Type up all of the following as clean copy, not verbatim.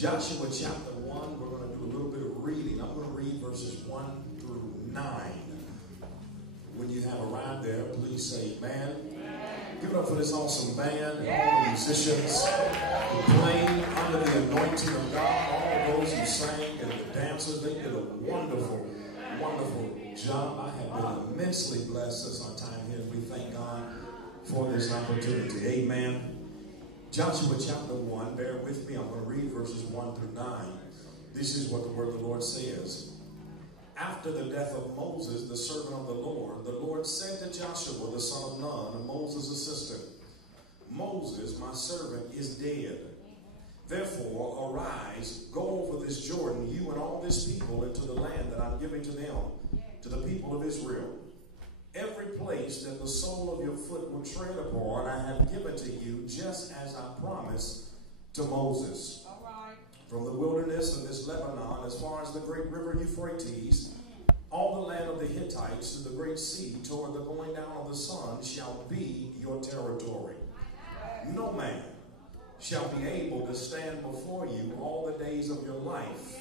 Joshua chapter 1, we're going to do a little bit of reading. I'm going to read verses 1 through 9. When you have arrived there, please say amen. Amen. Give it up for this awesome band and all the musicians who played under the anointing of God, all of those who sang and the dancers. They did a wonderful, wonderful job. I have been immensely blessed since our time here. We thank God for this opportunity. Amen. Joshua chapter 1, bear with me. I'm going to read verses 1 through 9. This is what the word of the Lord says. After the death of Moses, the servant of the Lord said to Joshua, the son of Nun, Moses' assistant, Moses, my servant, is dead. Therefore, arise, go over this Jordan, you and all this people, into the land that I'm giving to them, to the people of Israel. Every place that the sole of your foot will tread upon, I have given to you, just as I promised to Moses. All right. From the wilderness of this Lebanon, as far as the great river Euphrates, all the land of the Hittites to the great sea, toward the going down of the sun, shall be your territory. No man shall be able to stand before you all the days of your life.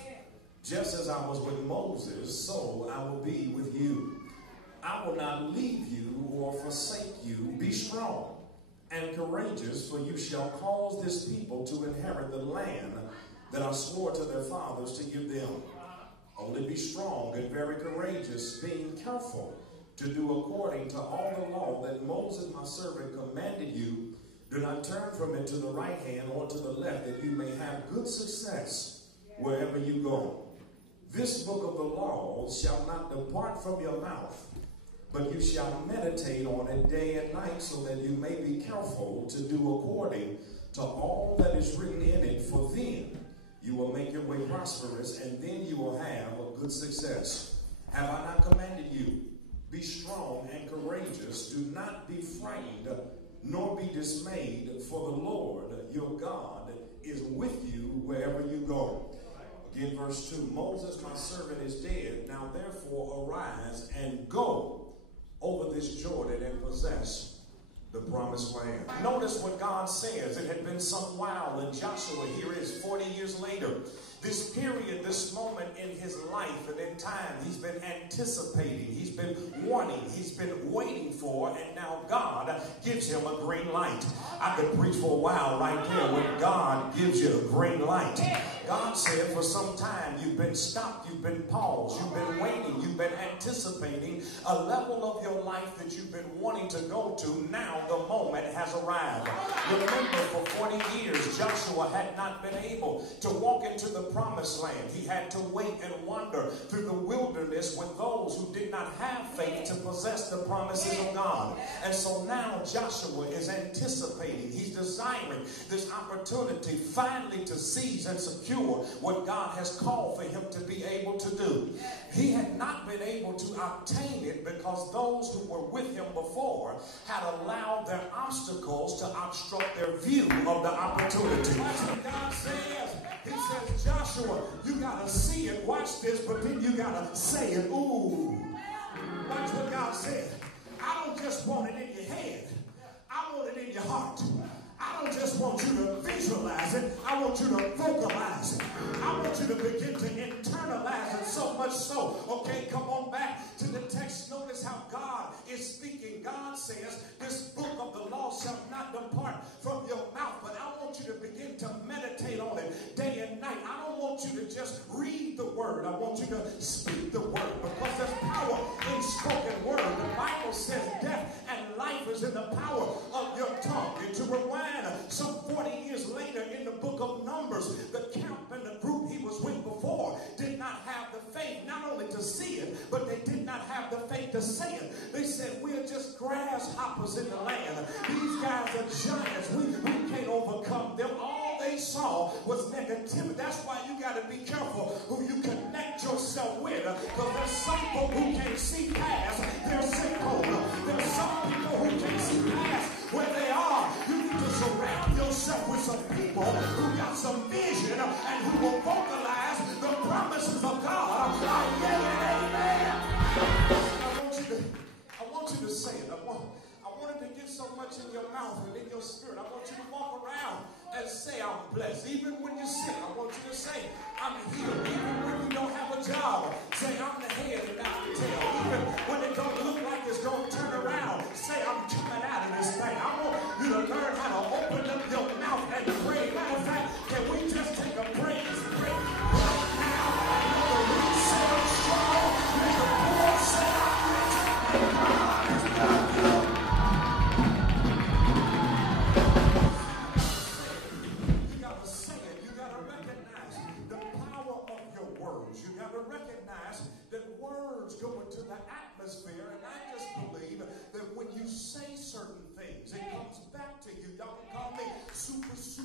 Just as I was with Moses, so I will be with you. I will not leave you or forsake you. Be strong and courageous, for you shall cause this people to inherit the land that I swore to their fathers to give them. Only be strong and very courageous, being careful to do according to all the law that Moses my servant commanded you. Do not turn from it to the right hand or to the left, that you may have good success wherever you go. This book of the law shall not depart from your mouth, but you shall meditate on it day and night, so that you may be careful to do according to all that is written in it. For then you will make your way prosperous, and then you will have a good success. Have I not commanded you? Be strong and courageous. Do not be frightened, nor be dismayed, for the Lord your God is with you wherever you go. Again, verse 2, Moses my servant is dead. Now therefore arise and go over this Jordan and possess the promised land. Notice what God says. It had been some while, and Joshua here is 40 years later. This period, this moment in his life and in time, he's been anticipating, he's been wanting, he's been waiting for, and now God gives him a green light. I could preach for a while right there when God gives you a green light. God said for some time you've been stopped, you've been paused, you've been waiting, you've been anticipating a level of your life that you've been wanting to go to. Now the moment has arrived. Remember, for 40 years Joshua had not been able to walk into the promised land. He had to wait and wander through the wilderness with those who did not have faith to possess the promises of God. And so now Joshua is anticipating, he's desiring this opportunity finally to seize and secure what God has called for him to be able to do. He had not been able to obtain it because those who were with him before had allowed their obstacles to obstruct their view of the opportunity. That's what God says. He says, Joshua, you got to see it, watch this, but then you got to say it. Ooh. Watch what God said. I don't just want it in your head. I want it in your heart. I don't just want you to visualize it. I want you to vocalize it. I want you to begin to internalize it, so much so. Okay, come on back to the text. Notice how God is speaking. God says, this book of the law shall not depart from your mouth, but I want you to begin to meditate on it day and night. I don't want you to just read the word. I want you to speak the word, because there's power in spoken word. The Bible says death and life is in the power of your tongue. And to rewind some 40 years later in the book of Numbers, the camp and the group he was with before did not have the faith not only to see it, but they did not have the faith to say it. They said, we're just grasshoppers in the land. These guys are giants. We can't overcome them. All they saw was negativity. That's why you got to be careful who you connect yourself with, because there's some people who can't see past their sinkhole. There's some people who can't see past where they are. You need to surround yourself with some people who got some vision and who will vocalize the promises of God. Amen. I want you to say it. I want it to get so much in your mouth and in your spirit. I want you to walk around and say, I'm blessed. Even when you're sick, I want you to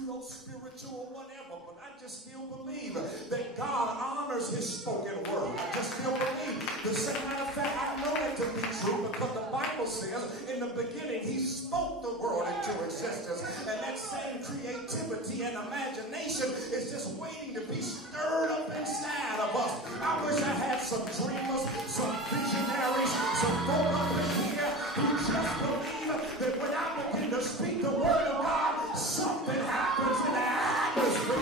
pseudo spiritual or whatever, but I just still believe that God honors his spoken word. I just still believe. The same matter of fact, I know that to be true because the Bible says in the beginning he spoke the world into existence, and that same creativity and imagination is just waiting to be stirred up inside of us. I wish I had some dreamers, some visionaries, some folk up in here who just believe that when I begin to speak the word of God, something happens in the atmosphere.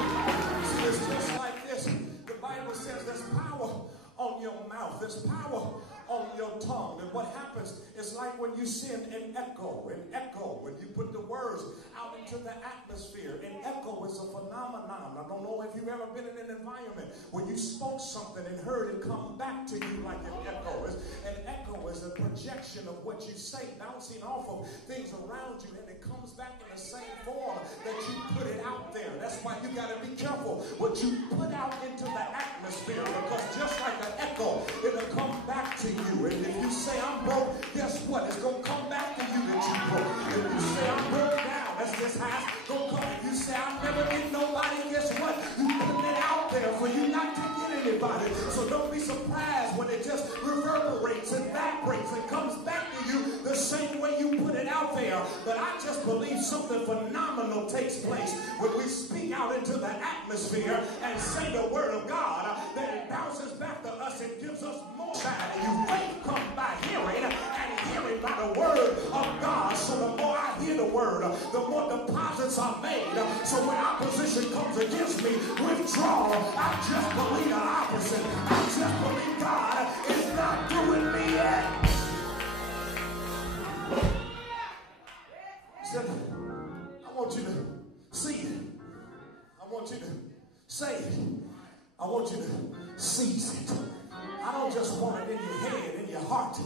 See, it's just like this. The Bible says there's power on your mouth. There's power on your tongue. And what happens is like when you send an echo, when you put the words out into the atmosphere. An echo is a phenomenon. I don't know if you've ever been in an environment where you spoke something and heard it come back to you like an echo. An echo is a projection of what you say, bouncing off of things around you, and it comes back in the same form that you put it out there. That's why you got to be careful what you put out into the atmosphere, because just like an echo, it'll come back to you. And if you say I'm broke, guess what? It's going to come back to you that you broke. If you say I'm broke down, that's just how it's going to come. If you say I'll never get nobody, guess what? You putting it out there for you not to get anybody. So don't be surprised when it just reverberates and vibrates and comes back to you the same way you put it out there. But I just believe something phenomenal takes place when we speak out into the atmosphere and say the word of God, that it bounces back to us and gives us more value. Faith comes by hearing, and hearing by the word of God. So the more I hear the word, the more deposits are made. So when opposition comes against me, withdraw. I just believe the opposite. I just believe God is not doing me yet. He said, I want you to see it. I want you to say it. I want you to seize it. I don't just want it in your head, in your heart.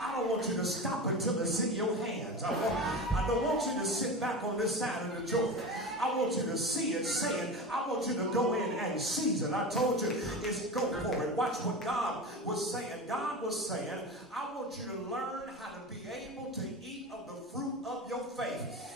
I don't want you to stop until it's in your hands. I don't want you to sit back on this side of the Jordan. I want you to see it, say it. I want you to go in and seize it. I told you, it's go for it. Watch what God was saying. God was saying, I want you to learn how to be able to eat of the fruit of your faith.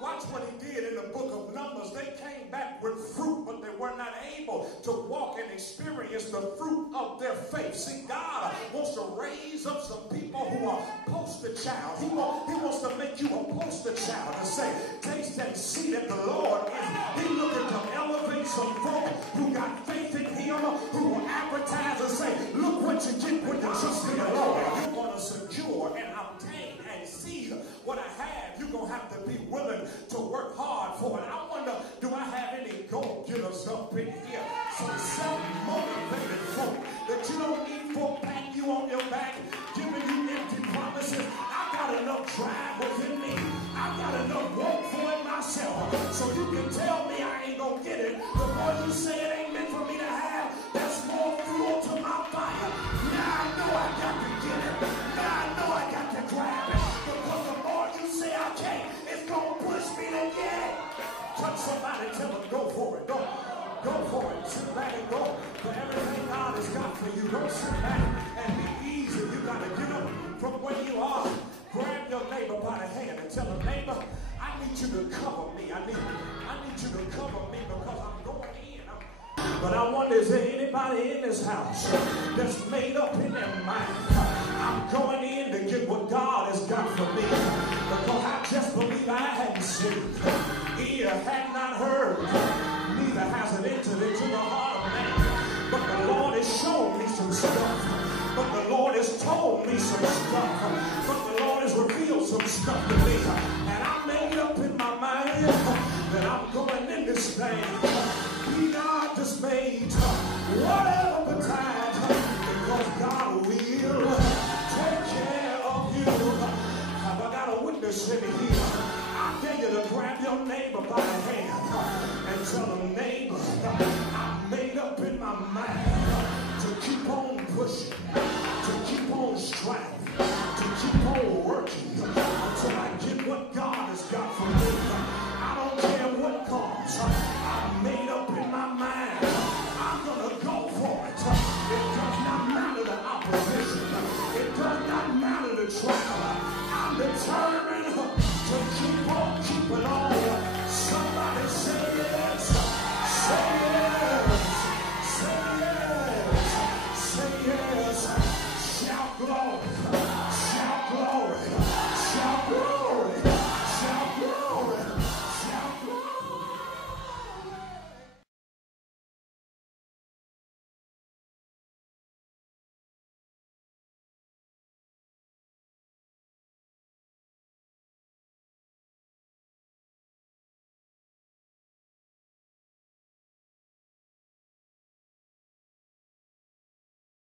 Watch what he did in the book of Numbers. They came back with fruit, but they were not able to walk and experience the fruit of their faith. See, God wants to raise up some people who are poster child. He wants to make you a poster child to say, taste and see that the Lord is. He's looking to elevate some folk who got faith in him, who will advertise and say, look what you get when you trust in the Lord. You're going to secure and obtain and see what I have. You're going to have to be willing to work hard for it. I wonder, do I have any go-getters up in here? Some self-motivated folk that you don't need folk patting you on your back, giving you empty promises. I got enough drive within me. I got enough work for it myself. So you can tell me I ain't going to get it. The more you say it ain't meant for me to have, that's more fuel to my fire. Now I know I got to get it. Now I know I got to grab it. Because the more you say I can't, it's going to push me to get it. Touch somebody, tell them, go for it. Go for it. Sit back and go for everything God has got for you. Don't sit back and be easy. You got to get up from where you are. Grab your neighbor by the hand and tell him, neighbor, I need you to cover me. I need you to cover me because I'm going in. But I wonder, is there anybody in this house that's made up in their mind? I'm going in to get what God has got for me. Because I just believe I hadn't seen, ear had not heard, neither has it entered into the heart of man. But the Lord has shown me some stuff. But the Lord has told me some stuff. But the Lord has revealed some stuff to me. And I made up in my mind that I'm going in this thing. Be not dismayed, whatever the time, because God will take care of you. Have I got a witness in here? I dare you to grab your neighbor by the hand and tell them, neighbor, I made up in my mind to keep on pushing, to keep on striving.